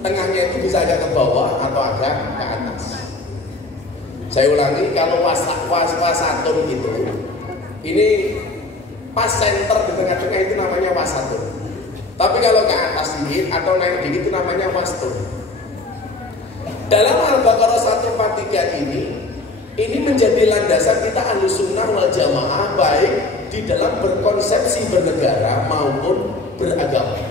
tengahnya itu bisa agak ke bawah atau agak ke atas. Saya ulangi, kalau wasatun itu, ini pas center di tengah-tengah itu namanya wasatun. Tapi kalau ke atas dikit atau naik dikit itu namanya wastun. Dalam Al-Baqarah 143 ini menjadi landasan kita Ahlussunnah wal Jamaah, baik di dalam berkonsepsi bernegara maupun beragama.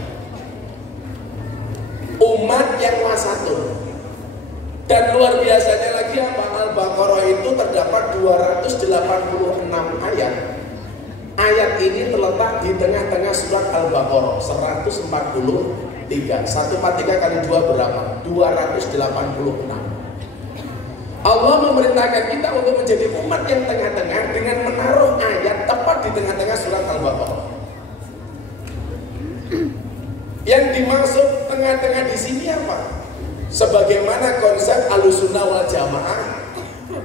Umat yang wasatun. Dan luar biasanya lagi apa? Al-Baqarah itu terdapat 286 ayat. Ayat ini terletak di tengah-tengah surat Al-Baqarah 143. 143 kali 2 berapa? 286. Allah memerintahkan kita untuk menjadi umat yang tengah-tengah dengan menaruh ayat tepat di tengah-tengah surat Al-Baqarah. Yang dimaksud tengah-tengah di sini apa? Sebagaimana konsep Ahlussunnah wal Jamaah,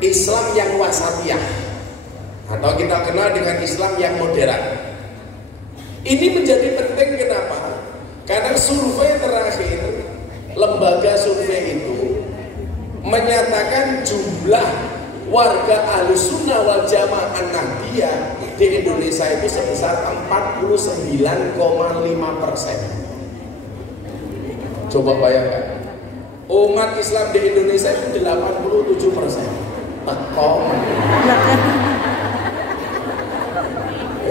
Islam yang wasatiyah, atau kita kenal dengan Islam yang moderat. Ini menjadi penting, kenapa? Karena survei terakhir, lembaga survei itu menyatakan jumlah warga Ahlussunnah wal Jamaah An-Nahdiyah di Indonesia itu sebesar 49,5%. Coba bayangkan, umat Islam di Indonesia itu 87%.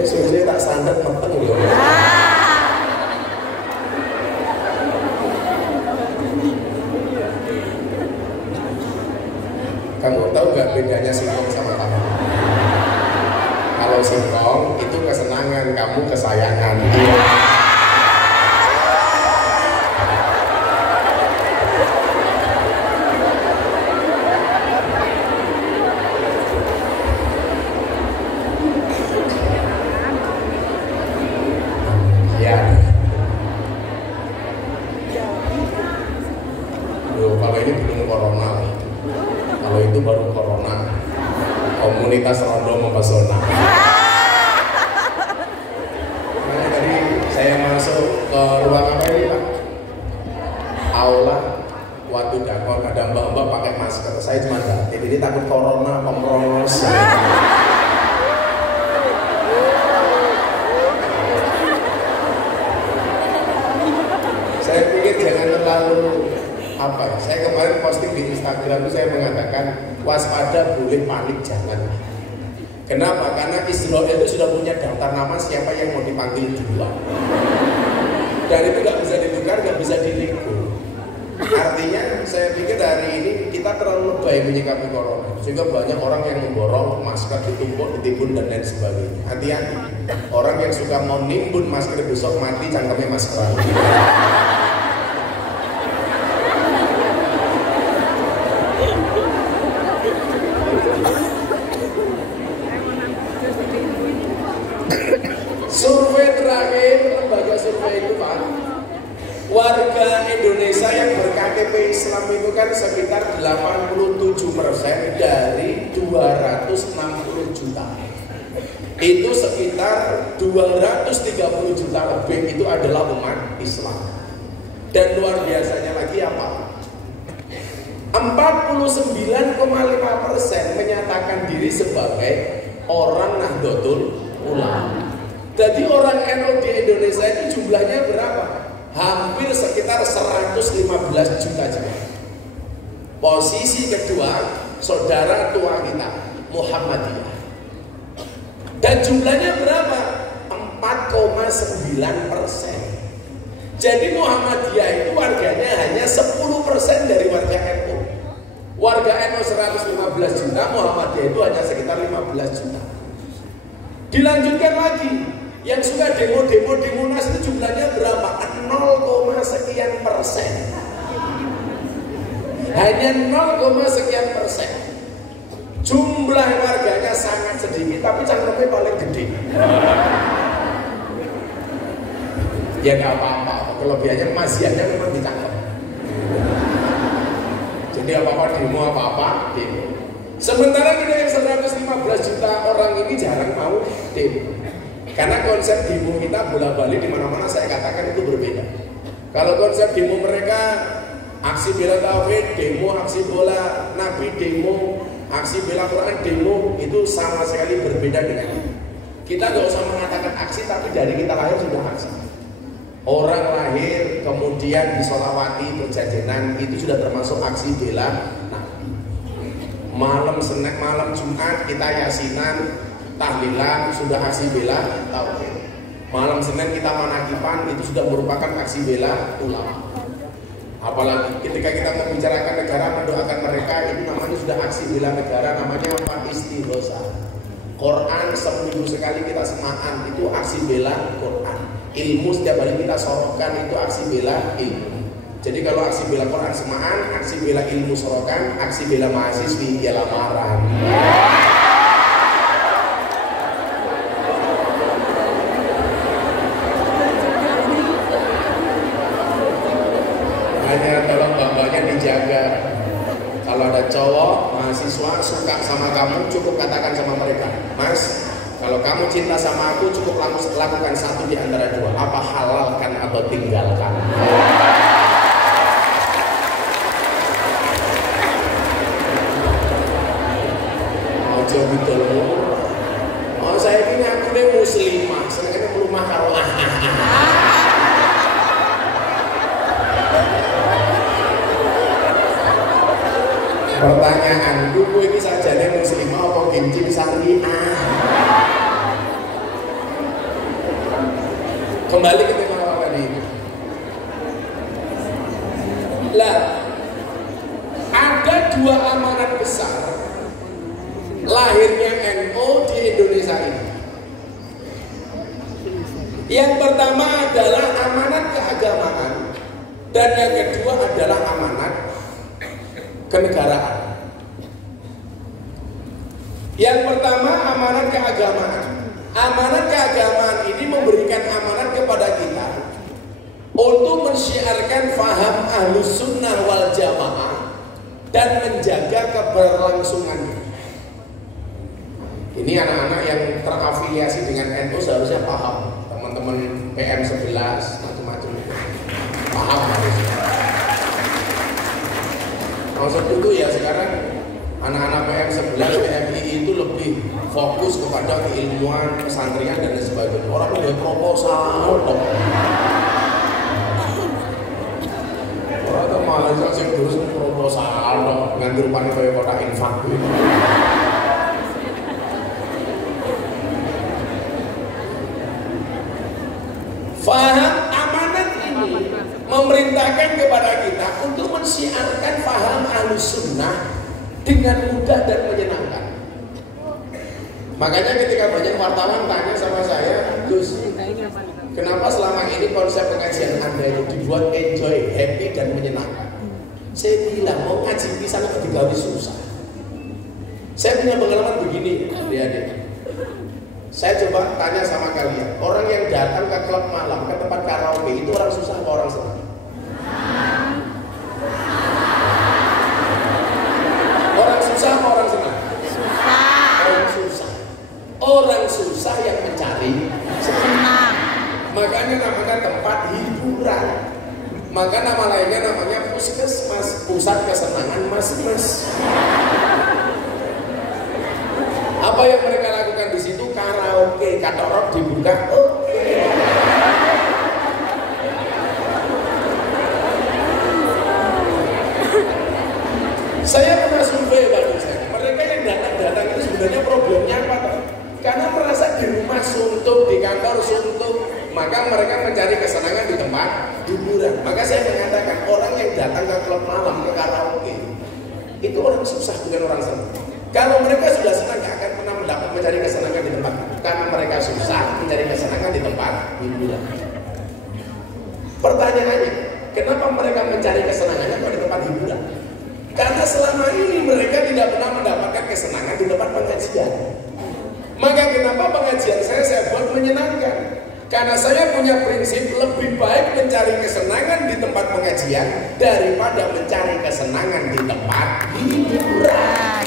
Sebenarnya tak standar mateng loh. Kamu tahu nggak bedanya singkong sama tahu? Kalau singkong itu kesenangan, kamu kesayangan. Kalau ini belum corona, kalau itu baru corona. Komunitas rondo mempesona. Makanya tadi saya masuk ke ruang apa ini Pak? Aula. Waktu dakon ada mbak-mbak pakai masker. Saya cuma jadi takut corona, pemronos. Saya pikir jangan terlalu apa. Saya kemarin posting di Instagram itu saya mengatakan waspada, boleh panik jangan. Kenapa? Karena Israel itu sudah punya daftar nama siapa yang mau dipanggil duluan. Dan itu nggak bisa ditukar, nggak bisa dinego. Artinya saya pikir hari ini kita terlalu lebay menyikapi corona. Sehingga banyak orang yang memborong masker, ditumpuk, ditimbun dan lain sebagainya. Hati-hati. Orang yang suka mau nimbun masker besok mati cangkemnya maskeran. Survei terakhir lembaga survei itu Pak, warga Indonesia yang berKTP Islam itu kan sekitar 87% dari 260 juta. Itu sekitar 230 juta lebih itu adalah umat Islam. Dan luar biasanya lagi apa? 49,5% menyatakan diri sebagai orang Nahdlatul Ulama. Jadi orang NU di Indonesia itu jumlahnya berapa? Hampir sekitar 115 juta jiwa. Posisi kedua, saudara tua kita, Muhammadiyah. Dan jumlahnya berapa? 4,9%. Jadi Muhammadiyah itu warganya hanya 10% dari warga NU. Warga NU 115 juta, Muhammadiyah itu hanya sekitar 15 juta. Dilanjutkan lagi, yang suka demo-demo di Monas itu jumlahnya berapa? 0, sekian persen. Hanya 0, sekian persen. Jumlah warganya sangat sedikit, tapi cangkemnya paling gede. Ya nggak apa-apa, kelebihannya masihnya memang ditangkap. Jadi apa-apa demo, apa-apa demo. Sementara kita yang 115 juta orang ini jarang mau demo. Karena konsep demo kita bola-balik di mana-mana saya katakan itu berbeda. Kalau konsep demo mereka Aksi bela tauhid demo, aksi bela nabi demo, aksi bela Quran demo, itu sama sekali berbeda dengan itu. Kita nggak usah mengatakan aksi, tapi dari kita lahir sudah aksi. Orang lahir kemudian disolawati berjajanan, itu sudah termasuk aksi bela nabi. Malam Senin, malam Jumat kita yasinan, tahlilan, sudah aksi bela tauhid. Malam Senin kita manakipan, itu sudah merupakan aksi bela ulama. Apalagi ketika kita membicarakan negara, mendoakan mereka, itu namanya sudah aksi bela negara, namanya apa? Istighosa. Quran seminggu sekali kita semaan, itu aksi bela Quran. Ilmu setiap hari kita sorokan, itu aksi bela ilmu. Jadi kalau aksi bela Quran semaan, aksi bela ilmu sorokan, aksi bela mahasiswi ya lamaran. Hanya tolong bapaknya dijaga. Kalau ada cowok mahasiswa suka sama kamu, cukup katakan sama mereka, Mas, kalau kamu cinta sama aku, cukup lakukan satu di antara dua, apa halalkan atau tinggalkan. Ojo betul. Oh saya ini aku nih muslimah, senengnya melumah karo Pertanyaan, gue ini sajane muslimah apa kincin syariah? Kembali ke tema tadi. Lah, ada dua amanat besar lahirnya NU di Indonesia ini. Yang pertama adalah amanat keagamaan, dan yang kedua adalah amanat kenegaraan. Yang pertama amanat keagamaan. Amanat keagamaan ini memberikan amanat kepada kita untuk mensyiarkan faham Ahlus Sunnah wal Jamaah dan menjaga keberlangsungannya. Ini anak-anak yang terafiliasi dengan NU seharusnya paham. Teman-teman PM11 macam-macam paham harusnya. Maksud itu ya sekarang anak-anak PM11, PMI itu lebih fokus kepada keilmuan, pesantren dan sebagainya. Orang udah proposal dong. Orang tuh malah sih terus proposal dong, nganti rupanya kayak kotak infak. Faham amanat ini memerintahkan kepada kita untuk mensiarkan faham Ahlus Sunnah dengan mudah dan menyenangkan. Makanya ketika banyak wartawan tanya sama saya, Gus, kenapa selama ini konsep pengajian Anda itu dibuat enjoy, happy dan menyenangkan? Saya bilang mau ngaji di sana digawe susah. Saya punya pengalaman begini, adik-adik. Saya coba tanya sama kalian, orang yang datang ke klub malam, ke tempat karaoke itu orang susah atau orang senang? Orang susah atau orang senang? Orang susah. Orang susah yang mencari senang. Makanya namanya tempat hiburan. Maka nama lainnya namanya puskesmas, pusat kesenangan mas-mas. Apa yang mereka lakukan di situ? Karaoke, katorok dibuka. Saya pernah survei baru saya. Mereka yang datang itu sebenarnya problemnya apa? Karena merasa di rumah suntuk, di kantor suntuk, maka mereka mencari kesenangan di tempat hiburan. Maka saya mengatakan orang yang datang ke klub malam, ke karaoke, itu orang susah, bukan orang senang. Kalau mereka sudah senang, gak akan pernah mendapat mencari kesenangan di tempat, karena mereka susah mencari kesenangan di tempat hiburan. Pertanyaannya, kenapa mereka mencari kesenangannya di tempat hiburan? Karena selama ini mereka tidak pernah mendapatkan kesenangan di tempat pengajian. Maka kenapa pengajian saya buat menyenangkan? Karena saya punya prinsip lebih baik mencari kesenangan di tempat pengajian daripada mencari kesenangan di tempat hiburan.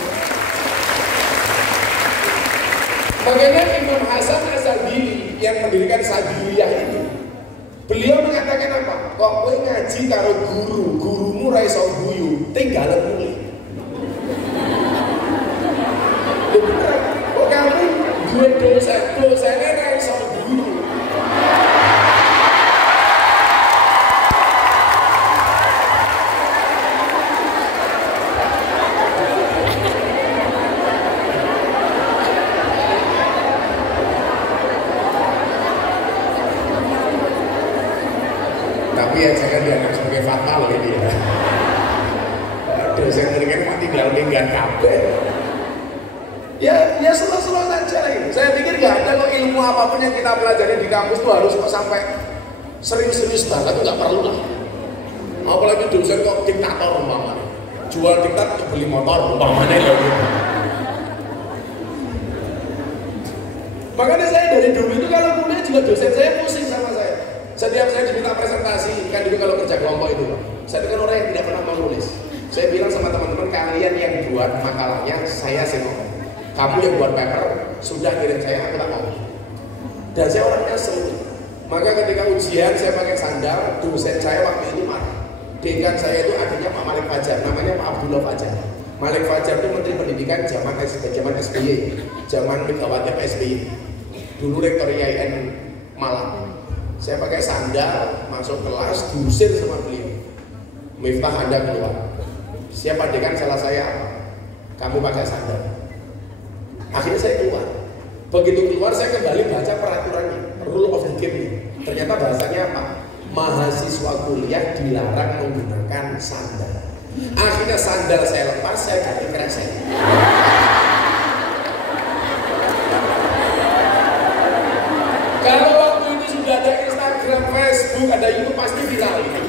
Makanya Imam Hasan Asadili yang mendirikan Sadiliyah itu, beliau mengatakan apa? Kok kowe ngaji karo gurumu ra iso guyu, tinggal mulih. Kok kamu gue dosennya ra iso guyu. Tapi ya jangan dianggap sebagai fatal ini ya. Dosen mereka mati tinggal minggat kabeh. Ya slow-slow saja gitu. Saya pikir nggak ada kok ilmu apapun yang kita pelajari di kampus itu harus kok sampai serius-serius banget, itu nggak perlu lah. Apalagi dosen kok diktator umpamanya, jual diktat untuk beli motor umpamanya ya gitu. Makanya saya dari dulu itu kalau kuliah juga dosen saya pusing sama saya. Setiap saya diminta presentasi, kan dulu kalau kerja kelompok itu, saya dengan orang yang tidak pernah menulis. Saya bilang sama teman-teman, kalian yang buat makalahnya, saya sih ngomong. Kamu yang buat paper, sudah kirim saya, aku tak mau. Dan saya orangnya seru. Maka ketika ujian, saya pakai sandal, dosen saya waktu itu marah. Dekan saya itu adanya Pak Malik Fajar, namanya Pak Abdullah Fajar. Malik Fajar itu Menteri Pendidikan zaman SBY, zaman Megawati Pak SBY. Dulu rektor IAIN Malang. Saya pakai sandal, masuk kelas, diusir sama beliau. Miftah, Anda keluar. Siapa dekan salah saya apa? Kamu pakai sandal. Akhirnya saya keluar. Begitu keluar saya kembali baca peraturannya, rule of the game. Ternyata bahasanya apa? Mahasiswa kuliah dilarang menggunakan sandal. Akhirnya sandal saya lepas, saya ganti kresek. Kalau waktu itu sudah ada Instagram, Facebook, ada YouTube pasti viral ini.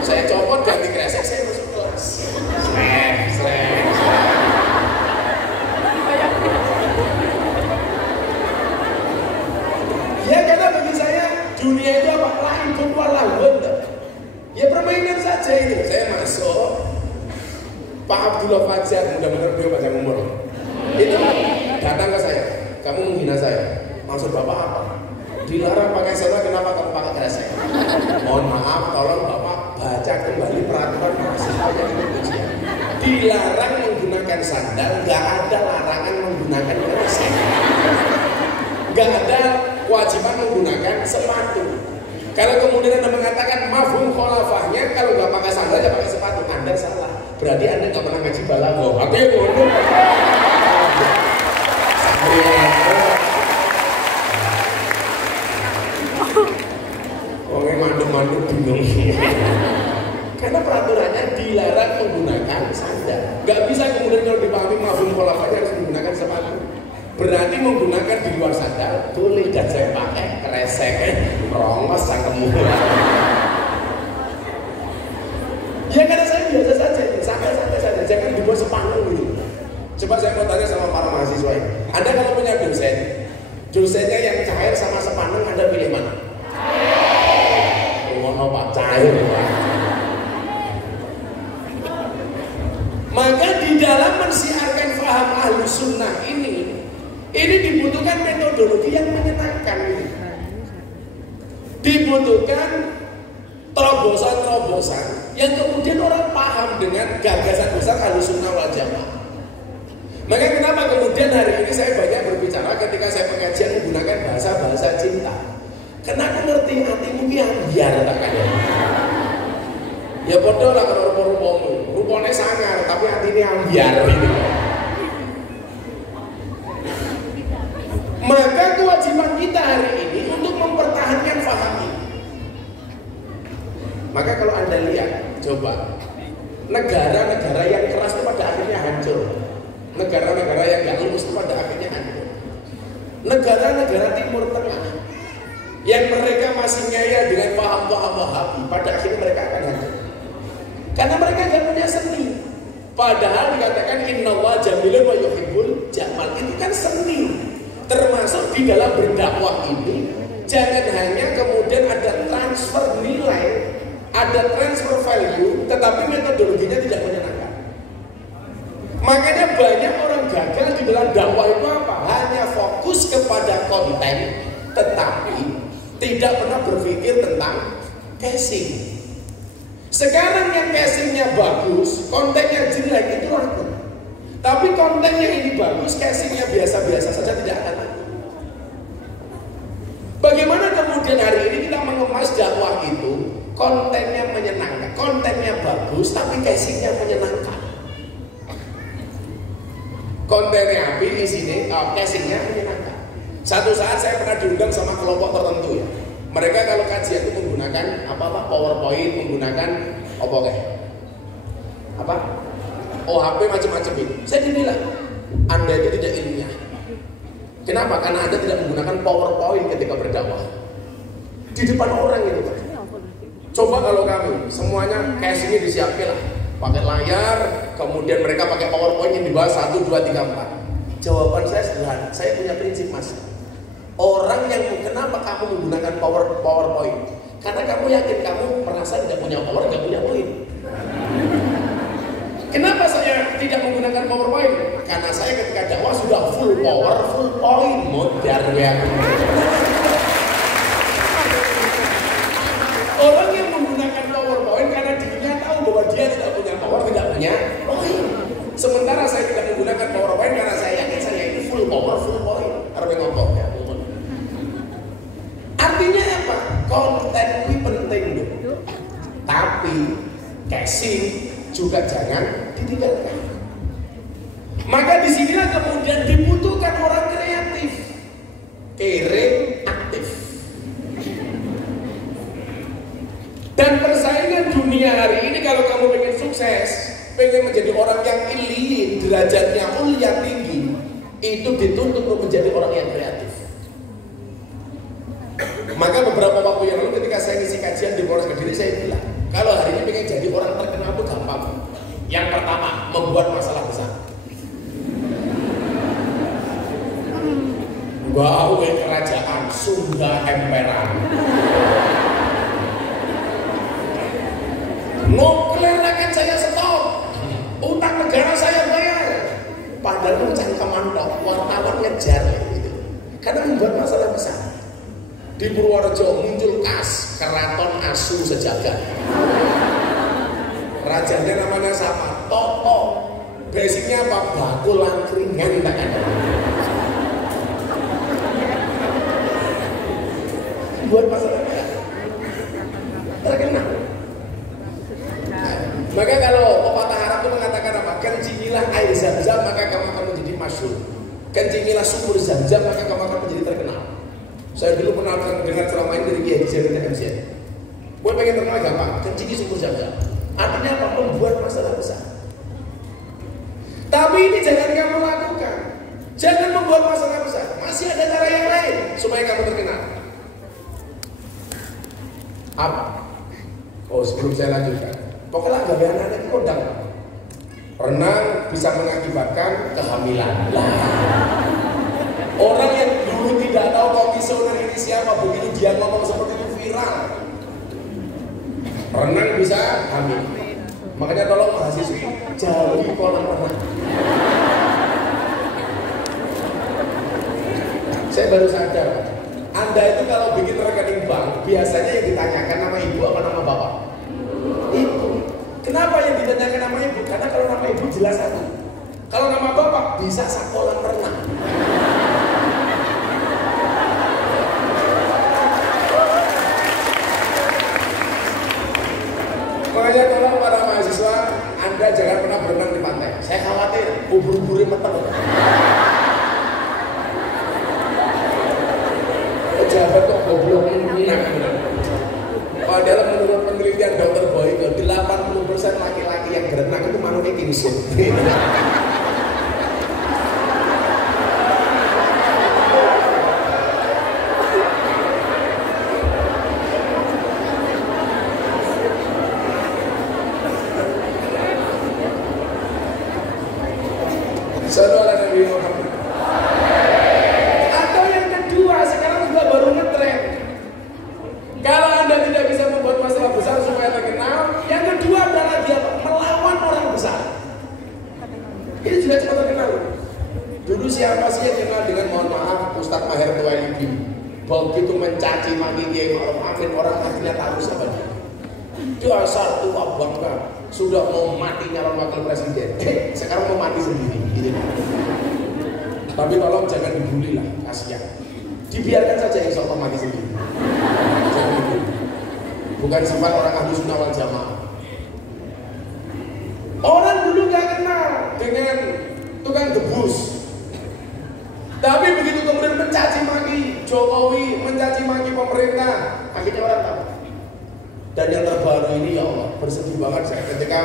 Saya copot ganti kresek, saya masuk kelas. Slek. Ya karena bagi saya dunia itu apa? Lain walahun. Ya permainan saja ini. Saya masuk, Pak Abdullah Fajar, mudah-mudahan beliau panjang umur. Itu datang ke saya, kamu menghina saya. Maksud bapak apa? Dilarang pakai sandal, kenapa kamu pakai kresek? Mohon maaf, tolong bapak baca kembali peraturan mahasiswa yang ikut ujian. Dilarang menggunakan sandal, nggak ada larangan menggunakan kresek. Nggak ada kewajiban menggunakan sepatu. Kalau kemudian Anda mengatakan mafhum khalafahnya, kalau nggak pakai sandal ya pakai sepatu, Anda salah. Berarti Anda nggak pernah ngaji balaghah. Aku yang ngomong. Orangnya manduk-manduk bingung. Karena peraturannya dilarang menggunakan sandal. Nggak bisa kemudian kalau dipahami mafhum khalafahnya harus menggunakan sepatu. Berarti menggunakan di luar sandal boleh, dan saya pakai kresek, rongos cangkemmu. Ya karena saya biasa saja, santai-santai saja, jangan dibuat sepanggung gitu. Coba saya mau tanya sama para mahasiswa ini, Anda kalau punya dosennya yang cair sama sepaneng, Anda pilih mana? Ngono Pak, cair Pak. Maka di dalam mensiarkan faham Ahlus Sunnah ini dibutuhkan metodologi yang menyenangkan. Dibutuhkan terobosan-terobosan yang kemudian orang paham dengan gagasan besar Ahlus Sunnah wal Jamaah. Maka kenapa kemudian hari ini saya banyak berbicara ketika saya pengajian menggunakan bahasa-bahasa cinta. Karena aku ngerti hatimu yang biar takkan ya bodoh lah kalau rupa-rupamu, rupanya sangar tapi hatinya ambiar gitu. Maka kewajiban kita hari ini untuk mempertahankan faham ini. Maka kalau Anda lihat, coba negara-negara yang keras itu pada akhirnya hancur. Negara-negara yang gak lurus itu pada akhirnya hancur. Negara-negara Timur Tengah yang mereka masih ngeyel dengan paham-paham Wahabi, pada akhirnya mereka akan hancur. Karena mereka gak punya seni. Padahal dikatakan innallaha jamilun wa yuhibbul jamal, itu kan seni. Termasuk di dalam berdakwah ini, jangan hanya kemudian ada transfer nilai, ada transfer value, tetapi metodologinya tidak menyenangkan. Makanya banyak orang gagal di dalam dakwah itu apa? Hanya fokus kepada konten, tetapi tidak pernah berpikir tentang casing. Sekarang yang casingnya bagus, kontennya jelek itu laku. Tapi kontennya ini bagus, casingnya biasa-biasa saja tidak akan laku. Bagaimana kemudian hari ini kita mengemas dakwah itu, kontennya menyenangkan, kontennya bagus, tapi casingnya menyenangkan. Kontennya api di sini, casingnya menyenangkan. Satu saat saya pernah diundang sama kelompok tertentu ya. Mereka kalau kajian itu menggunakan PowerPoint, menggunakan OHP macam-macam itu. Saya bilang, Anda itu tidak ilmiah. Kenapa? Karena Anda tidak menggunakan PowerPoint ketika berdakwah di depan orang itu. Coba kalau kami semuanya casingnya disiapkan lah, pakai layar, kemudian mereka pakai PowerPoint yang dibahas 1, 2, 3, 4. Jawaban saya sederhana. Saya punya prinsip, Mas. Orang yang kenapa kamu menggunakan PowerPoint? Karena kamu yakin kamu merasa tidak punya power, tidak punya poin. Kenapa saya tidak menggunakan PowerPoint? Karena saya ketika dakwah sudah full power, full point, modar ya. Orang yang menggunakan PowerPoint karena dirinya tahu bahwa dia tidak punya power, tidak punya poin. Sementara saya tidak menggunakan PowerPoint karena saya yakin saya ini full power, full point. Harus ngomong ya. Artinya apa? Konten ini penting loh. Tapi casing juga jangan ditinggalkan. Maka disinilah kemudian dibutuhkan orang kreatif, kere, aktif. Dan persaingan dunia hari ini kalau kamu pengen sukses, pengen menjadi orang yang elit, derajatnya mulia tinggi, itu dituntut untuk menjadi orang yang kreatif. Maka beberapa waktu yang lalu ketika saya ngisi kajian di Polres Kediri, saya bilang, kalau hari ini pengen jadi orang terkenal itu gampang. Yang pertama, membuat masalah besar. Gawe kerajaan Sunda Emperan. Nuklir akan saya stop. Utang negara saya bayar. Padahal cangkeman wartawan ngejar gitu. Karena membuat masalah besar. Di Purworejo muncul KAS, Keraton Asu Sejagat. Rajanya namanya sama, Toto. Basicnya apa? Bakul angkringan tak ada. Buat masalah terkenal. Maka kalau pepatah Arab itu mengatakan apa? Kencinglah air zam-zam maka kamu akan menjadi masyhur. Kencinglah sumur zam-zam maka kamu akan menjadi terkenal. Saya dulu pernah dengar ceramah ini dari Kiai Haji Zain MCN. Gue pengen terkenal gampang, kencingi sumur zam-zam. Artinya apa? Membuat masalah besar. Tapi ini jangan kamu lakukan. Jangan membuat masalah besar. Masih ada cara yang lain supaya kamu terkenal. Apa? Oh, sebelum saya lanjutkan. Pokoknya gawe anak-anak itu kondang. Renang bisa mengakibatkan kehamilan. Orang yang dulu tidak tahu komisioner ini siapa, begitu dia ngomong seperti itu viral. Renang bisa hamil. Makanya tolong mahasiswi jauhi kolam renang. Saya baru sadar, Anda itu kalau bikin rekening bank biasanya yang ditanyakan nama ibu apa nama bapak? Ibu. Kenapa yang ditanyakan nama ibu? Karena kalau nama ibu jelas satu. Kalau nama bapak bisa kolam renang. Makanya tolong para mahasiswa, Anda jangan pernah berenang di pantai. Saya khawatir ubur-uburnya meteng. Pejabat kok goblok ini. Padahal menurut penelitian Dr. Boyko, 80% laki-laki yang berenang itu manuknya kingsut. Atau yang kedua, sekarang juga baru ngetren. Kalau Anda tidak bisa membuat masalah besar supaya terkenal, yang kedua adalah dia melawan orang besar. Ini juga cepat terkenal. Dulu siapa sih yang kenal dengan mohon maaf Ustadz Maher Tuwailidi? Begitu mencaci maki Kiai Ma'ruf Amin, orang akhirnya tahu siapa dia. Dasar tua bangka, sudah mau mati nyalon wakil presiden, sekarang mau mati sendiri gitu. Tapi tolong jangan dibully lah, kasihan. Dibiarkan saja yang soal mati sendiri. Jangan dibully. Bukan sifat orang ahli sunnah wal jamaah. Orang dulu gak kenal dengan tukang debus, tapi begitu kemudian mencaci maki Jokowi, mencaci maki pemerintah, akhirnya orang tahu. Dan yang terbaru ini ya Allah, bersedih banget saya ketika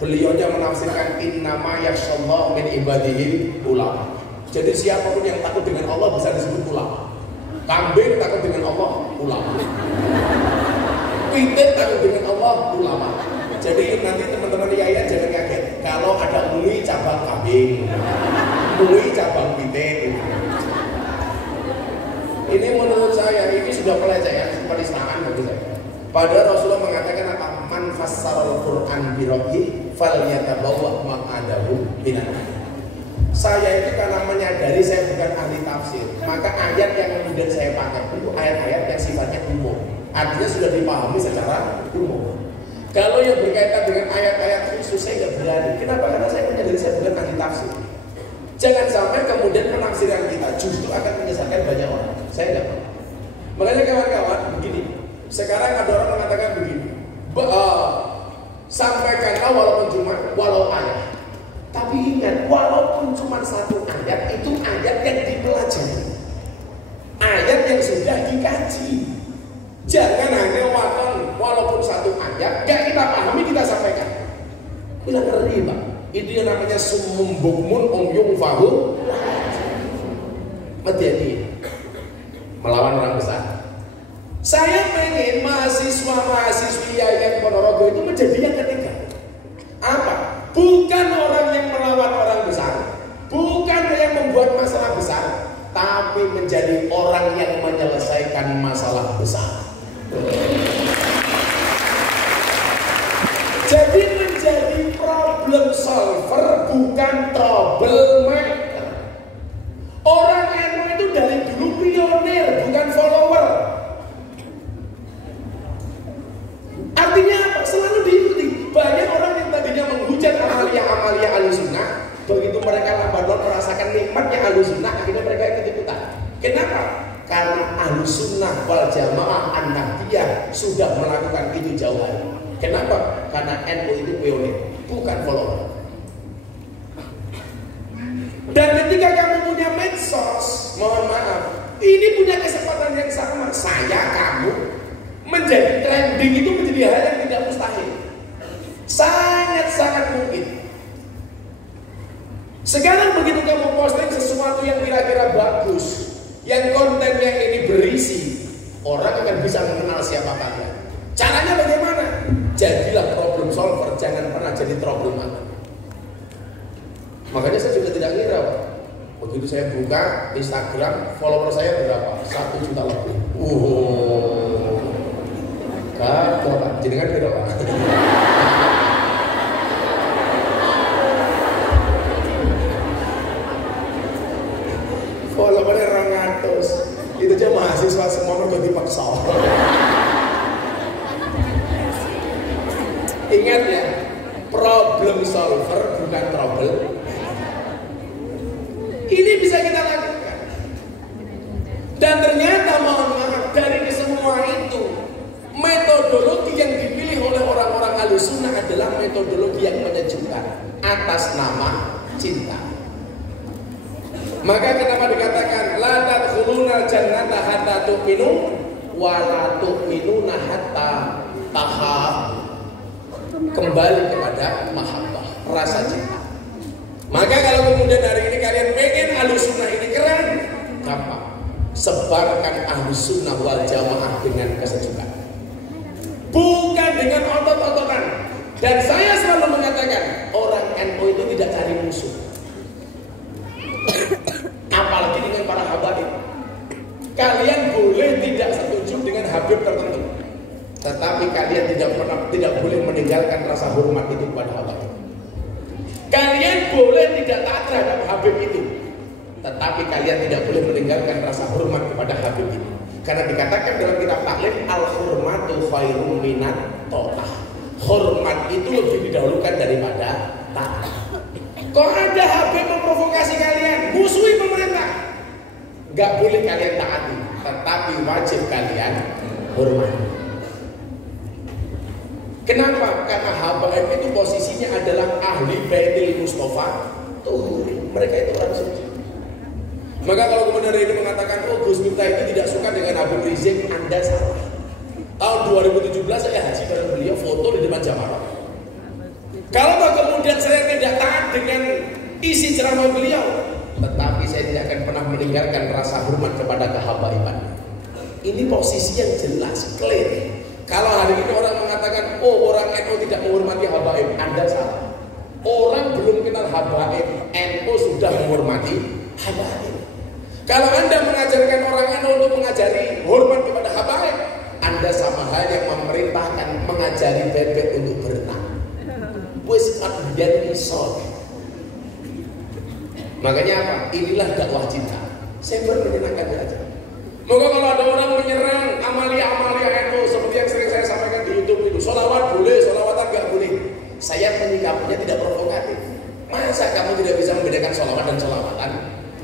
beliaunya menafsirkan innama yakhshallahu min ibadihi ulama. Jadi siapapun yang takut dengan Allah bisa disebut ulama. Kambing takut dengan Allah, ulama. Pitik takut dengan Allah, ulama. Jadi nanti teman-teman Yayan jangan kaget kalau ada MUI cabang kambing, MUI cabang pitik. Ini menurut saya ini sudah pelecehan penistaan bagi saya. Padahal Rasulullah mengatakan apa? Man fassarul Quran bi ra'yi falyatabawwa maq'adahu minan nar. Saya itu karena menyadari saya bukan ahli tafsir, maka ayat yang kemudian saya pakai itu ayat-ayat yang sifatnya umum. Artinya sudah dipahami secara umum. Kalau yang berkaitan dengan ayat-ayat khusus saya nggak berani. Kenapa? Karena saya menyadari saya bukan ahli tafsir. Jangan sampai kemudian penafsiran kita justru akan menyesatkan banyak orang. Saya nggak mau. Makanya kawan-kawan begini. Sekarang ada orang mengatakan begini, sampaikanlah walaupun cuma walau ayat. Tapi ingat, walaupun cuma satu ayat, itu ayat yang dipelajari, ayat yang sudah dikaji. Jangan hanya walaupun satu ayat, gak kita pahami kita sampaikan. Bila ngeri Pak, itu yang namanya sumum bukmun umyung fahu. Hati-hati melawan orang besar. Saya pengen mahasiswa-mahasiswi Yayan Ponorogo itu menjadi yang ketiga. Apa? Bukan orang yang melawan orang besar, bukan yang membuat masalah besar, tapi menjadi orang yang menyelesaikan masalah besar. Jadi menjadi problem solver, bukan troublemaker. Orang NU itu dari dulu pionir, bukan follower. Artinya apa? Selalu diikuti. Banyak orang yang tadinya menghujat amalia Ahlussunnah, begitu mereka lambat merasakan nikmatnya Ahlussunnah, akhirnya mereka ikut-ikutan. Kenapa? Karena Ahlussunnah wal Jamaah An-Nahdiyah sudah melakukan itu jauh hari. Kenapa? Karena NU itu pionir, bukan follower. Dan ketika kamu punya medsos, mohon maaf, ini punya kesempatan yang sama. Saya, kamu menjadi trending itu menjadi hal yang tidak mustahil. Sangat-sangat mungkin. Sekarang begitu kamu posting sesuatu yang kira-kira bagus, yang kontennya ini berisi, orang akan bisa mengenal siapa kalian. Caranya bagaimana? Jadilah problem solver, jangan pernah jadi troublemaker. Makanya saya juga tidak ngira Pak. Begitu saya buka Instagram, follower saya berapa? 1 juta lebih. Kagak Pak, jadi kan kira Pak. Followernya 200. Itu aja mahasiswa semua udah dipaksa. Ingat ya, problem solver bukan trouble. Ini bisa kita lakukan. Dan ternyata mohon maaf, dari semua itu metodologi yang dipilih oleh orang-orang Ahlussunnah adalah metodologi yang menyejukkan atas nama cinta. Maka kenapa dikatakan la tadkhuluna jannata hatta tu'minu wa la tu'minuna hatta tahabbu. Kembali kepada mahabbah, rasa cinta. Maka kalau kemudian hari ini kalian pengen Ahlussunnah ini keren, gampang. Sebarkan Ahlussunnah wal Jamaah dengan kesejukan, bukan dengan otot-ototan. Dan saya selalu mengatakan orang NU itu tidak cari musuh, apalagi dengan para habaib. Kalian boleh tidak setuju dengan habib tertentu, tetapi kalian tidak boleh meninggalkan rasa hormat itu kepada habaib. Kalian boleh tidak taat terhadap habib itu, tetapi kalian tidak boleh meninggalkan rasa hormat kepada habib itu. Karena dikatakan dalam kitab taklim, al-hurmatu khairun minat ta'ah. Hormat itu lebih didahulukan daripada taat. Kok ada Habib memprovokasi kalian, musuhi pemerintah, nggak boleh kalian taati, tetapi wajib kalian hormati. Kenapa? Karena Habaib itu posisinya adalah ahli Baitul Mustafa. Tuh, mereka itu orang suci. Maka kalau kemudian ini mengatakan, oh Gus Miftah itu tidak suka dengan Habib Rizik, Anda salah. Tahun 2017 saya haji bareng beliau, foto di depan jamaah. Kalau kemudian saya tidak taat dengan isi ceramah beliau, tetapi saya tidak akan pernah meninggalkan rasa hormat kepada kehabaiban. Ini posisi yang jelas, clear. Kalau hari ini orang mengatakan, oh orang NU tidak menghormati habaib, Anda salah. Orang belum kenal habaib, NU sudah menghormati habaib. Kalau Anda mengajarkan orang NU untuk mengajari hormat kepada habaib, Anda sama halnya memerintahkan mengajari bebek untuk berenang. Wis abdian isol. Makanya apa? Inilah dakwah cinta. Saya baru menyenangkan saja. Moga kalau ada orang menyerang amalia-amalia NU seperti yang sering saya sampaikan di YouTube itu, sholawat boleh, sholawatan nggak boleh. Saya menyikapinya tidak provokatif. Masa kamu tidak bisa membedakan sholawat dan sholawatan?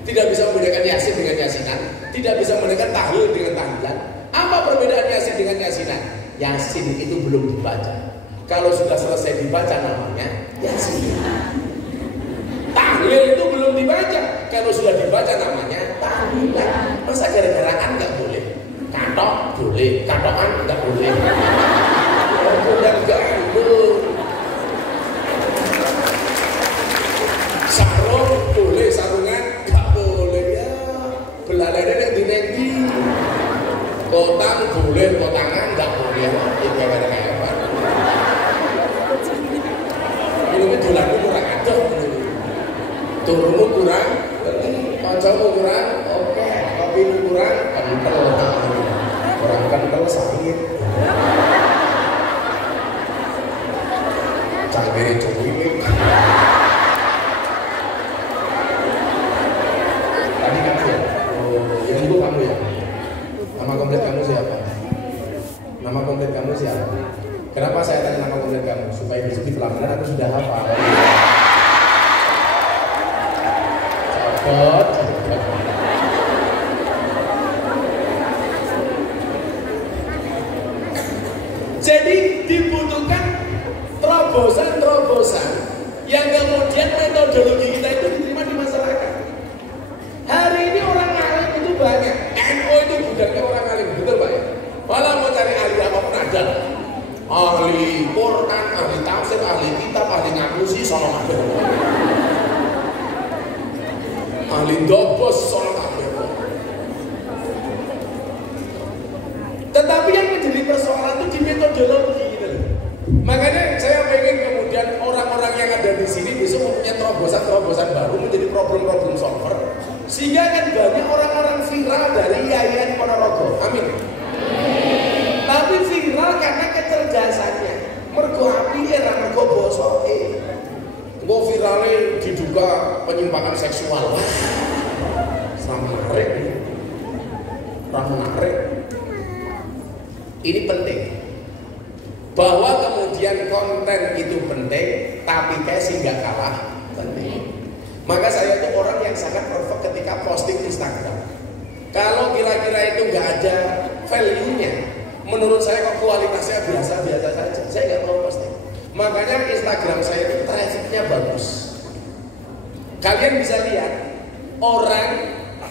Tidak bisa membedakan yasin dengan yasinan? Tidak bisa membedakan tahlil dengan tahlilan? Apa perbedaan yasin dengan yasinan? Yasin itu belum dibaca. Kalau sudah selesai dibaca namanya yasin. Tahlil itu belum dibaca. Kalau sudah dibaca namanya tahlilan. Masa gara-garaan nggak boleh? Katok boleh, katokan nggak boleh. Udah gandul. Sarung boleh, sarungan nggak boleh ya. Belalainya yang dinenti. Kotang boleh, kotangan nggak boleh. Itu gara-gara apa? Ini dolanmu kurang adoh. Turunmu kurang, kancamu kurang, oke, kopimu kurang, kental, orang kental sakit. Cangkiri cukup. Tadi kamu ya? Oh, yang itu kamu ya? Nama komplit kamu siapa? Nama komplit kamu siapa? Kenapa saya tanya nama komplit kamu? Supaya besok di pelaminan aku sudah hafal. Jadi dibutuhkan terobosan-terobosan yang kemudian metodologi kita itu diterima di masyarakat. Hari ini orang alim itu banyak. NU itu budaknya orang alim, betul Pak ya? Malah mau cari ahli apapun ada. Ahli Quran, ahli tafsir, ahli kitab, ahli ngapusi, sama ada. Ahli dobos, sama ada. Tetapi yang menjadi persoalan itu di metodologi gitu. Makanya saya pengen kemudian orang-orang yang ada di sini besok mempunyai terobosan-terobosan baru menjadi problem-problem solver, sehingga kan banyak orang-orang viral dari Yayan Ponorogo. Amin. Tapi viral karena kecerdasannya. Mergo api era mergo bosoke. Engko viralnya diduga penyimpangan seksual. Menarik. Menarik. Ini penting. Bahwa kemudian konten itu penting, tapi casing nggak kalah penting. Maka saya itu orang yang sangat perfect ketika posting Instagram. Kalau kira-kira itu nggak ada value-nya, menurut saya kok kualitasnya biasa-biasa saja, saya nggak mau posting. Makanya Instagram saya itu trafficnya bagus. Kalian bisa lihat orang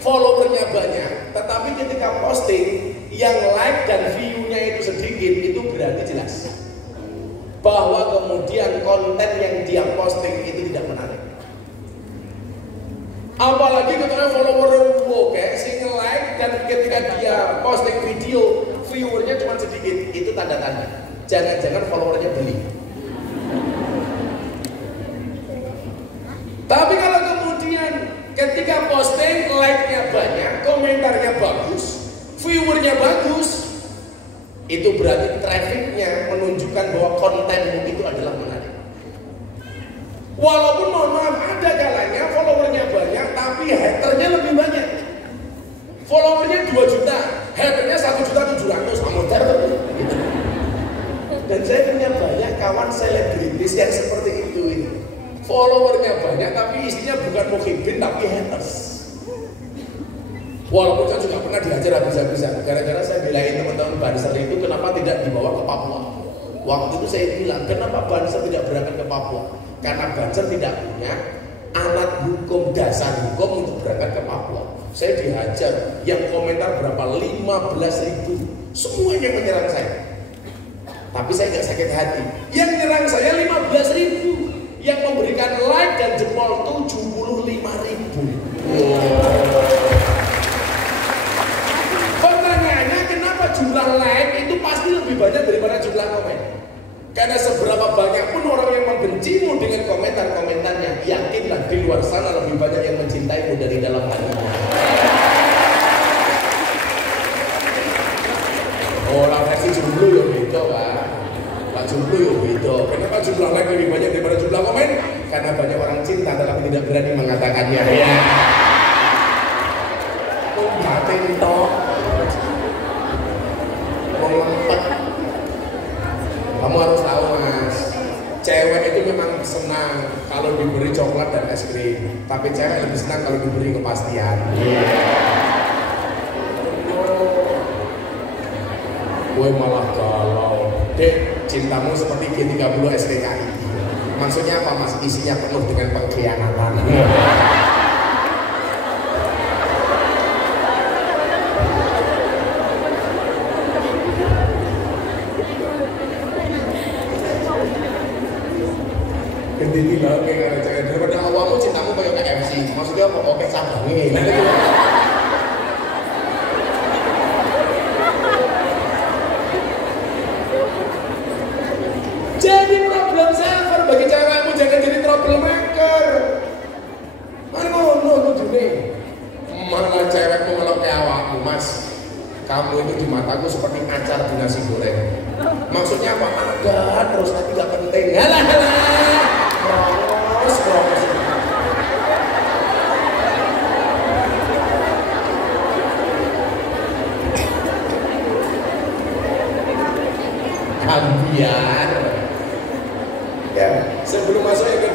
followernya banyak, tetapi ketika posting yang like dan view-nya itu sedikit, itu berarti jelas bahwa kemudian konten yang dia posting itu tidak menarik. Apalagi ketika follower oke, sing like dan ketika dia posting video viewernya cuma sedikit, itu tanda-tanda jangan-jangan followernya beli. Tapi kalau kemudian ketika posting like-nya banyak, komentarnya bagus, viewernya bagus, itu berarti trafficnya menunjukkan bahwa kontenmu itu adalah menarik. Walaupun mohon maaf ada kalanya followernya banyak tapi haternya lebih banyak. Followernya 2 juta, haternya 1.700.000, amoder. Dan saya selebritis yang seperti itu ini. Followernya banyak tapi isinya bukan muhibin tapi haters. Walaupun saya juga pernah diajar habis-habisan gara-gara saya belain teman-teman Banser itu kenapa tidak dibawa ke Papua. Waktu itu saya bilang, kenapa Banser tidak berangkat ke Papua? Karena Banser tidak punya alat hukum, dasar hukum untuk berangkat ke Papua. Saya dihajar, yang komentar berapa? 15.000. Semuanya menyerang saya. Tapi saya nggak sakit hati. Yang nyerang saya 15.000. Yang memberikan like dan jempol 75.000. Pertanyaannya, kenapa jumlah like itu pasti lebih banyak daripada jumlah komen? Karena seberapa banyak pun orang yang membencimu dengan komentar-komentarnya, yakinlah di luar sana lebih banyak yang mencintaimu dari dalam hatimu. Orang versi jomblo ya beda Pak. Pak jomblo ya beda. Kenapa jumlah like lebih banyak daripada jumlah komen? Karena banyak orang cinta tetapi tidak berani mengatakannya. Ya. Batin tok. Melempet. Kamu harus tahu Mas, cewek itu memang senang kalau diberi coklat dan es krim, tapi cewek lebih senang kalau diberi kepastian. Gue malah galau. Dek, cintamu seperti G30 SPKI. Maksudnya apa Mas? Isinya penuh dengan pengkhianatan. Genditi banget kayak cewek. Daripada awalmu cintamu kayak KFC. Maksudnya apa? Oke cabangnya. Jadi problem solver bagi cewekmu, jangan jadi troublemaker. Mana ngono kudune. Malah cewekmu ngelok ke awakmu, Mas. Kamu itu di mataku seperti acar di nasi goreng. Maksudnya apa? Ada terus tapi gak penting. Halah. Kronos. Ambiar. Ya, sebelum masuk yang